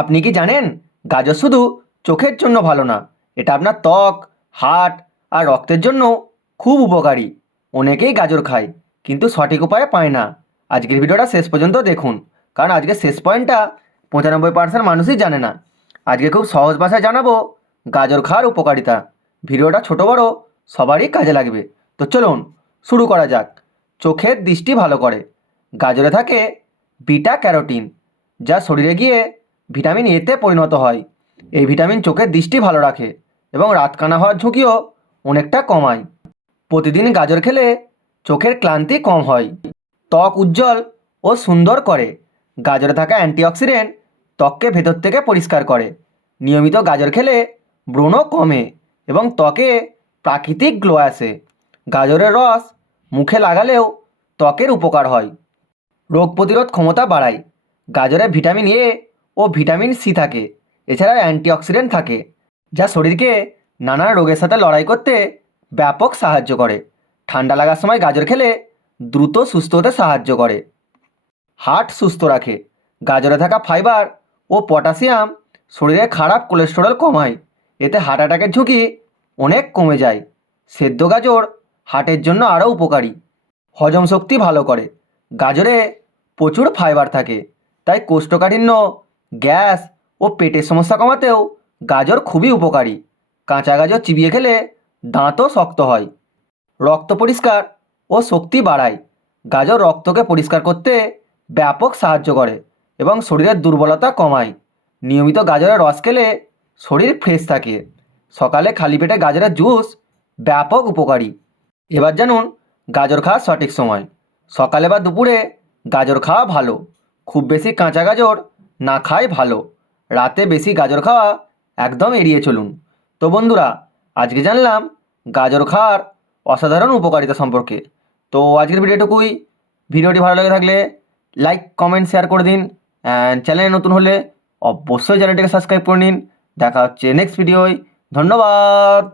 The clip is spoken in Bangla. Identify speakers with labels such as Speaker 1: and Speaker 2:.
Speaker 1: আপনি কি জানেন? গাজর শুধু চোখের জন্য ভালো না, এটা আপনার ত্বক হার্ট আর রক্তের জন্য খুব উপকারী। অনেকেই গাজর খায়, কিন্তু সঠিক উপায়ে পায় না। আজকের ভিডিওটা শেষ পর্যন্ত দেখুন, কারণ আজকে শেষ পয়েন্টটা পঁচানব্বই পার্সেন্ট মানুষই জানে না। আজকে খুব সহজ ভাষায় জানাব, গাজর খাওয়ার উপকারিতা। ভিডিওটা ছোট বড়, সবারই কাজে লাগবে। তো চলুন, শুরু করা যাক। চোখের দৃষ্টি ভালো করে। গাজরে থাকে বিটা ক্যারোটিন, যা শরীরে গিয়ে ভিটামিন এতে পরিণত হয়। এই ভিটামিন চোখের দৃষ্টি ভালো রাখে এবং রাতকানা হওয়ার ঝুঁকিও অনেকটা কমায়। প্রতিদিন গাজর খেলে চোখের ক্লান্তি কম হয়। ত্বক উজ্জ্বল ও সুন্দর করে। গাজরে থাকা অ্যান্টিঅক্সিডেন্ট ত্বককে ভেতর থেকে পরিষ্কার করে। নিয়মিত গাজর খেলে ব্রণ কমে এবং ত্বকে প্রাকৃতিক গ্লো আসে। গাজরের রস মুখে লাগালেও ত্বকের উপকার হয়। রোগ প্রতিরোধ ক্ষমতা বাড়ায়। গাজরে ভিটামিন এ ভিটামিন সি থাকে এছাড়া অ্যান্টিঅক্সিডেন্ট থাকে, যা শরীরকে নানা রোগের সাথে লড়াই করতে ব্যাপক সাহায্য করে। ঠান্ডা লাগার সময় গাজর খেলে দ্রুত সুস্থ হতে সাহায্য করে। হার্ট সুস্থ রাখে, গাজরে থাকা ফাইবার ও পটাশিয়াম শরীরে খারাপ কোলেস্টেরল কমায়, এতে হার্ট অ্যাটাকের ঝুঁকি অনেক কমে যায়। সেদ্ধ গাজর হার্টের জন্য আরও উপকারী। হজম শক্তি ভালো করে, গাজরে প্রচুর ফাইবার থাকে, তাই কোষ্ঠকাঠিন্য গ্যাস ও পেটের সমস্যা কমাতেও গাজর খুবই উপকারী। কাঁচা গাজর চিবিয়ে খেলে দাঁতও শক্ত হয়। রক্ত পরিষ্কার ও শক্তি বাড়ায়। গাজর রক্তকে পরিষ্কার করতে ব্যাপক সাহায্য করে এবং শরীরের দুর্বলতা কমায়। নিয়মিত গাজরের রস খেলে শরীর ফ্রেশ থাকে। সকালে খালি পেটে গাজরের জুস ব্যাপক উপকারী। এবার জানুন গাজর খাওয়ার সঠিক সময়। সকালে বা দুপুরে গাজর খাওয়া ভালো। খুব বেশি কাঁচা গাজর না খায় ভালো। রাতে বেশি গাজর খাওয়া একদম এড়িয়ে চলুন। তো বন্ধুরা, আজকে জানলাম গাজর খাওয়ার অসাধারণ উপকারিতা সম্পর্কে। তো আজকের ভিডিওটুকুই। ভিডিওটি ভালো লেগে থাকলে লাইক কমেন্ট শেয়ার করে দিন। অ্যান্ড চ্যানেলে নতুন হলে অবশ্যই চ্যানেলটিকে সাবস্ক্রাইব করে নিন। দেখা হচ্ছে নেক্সট ভিডিওয় ধন্যবাদ!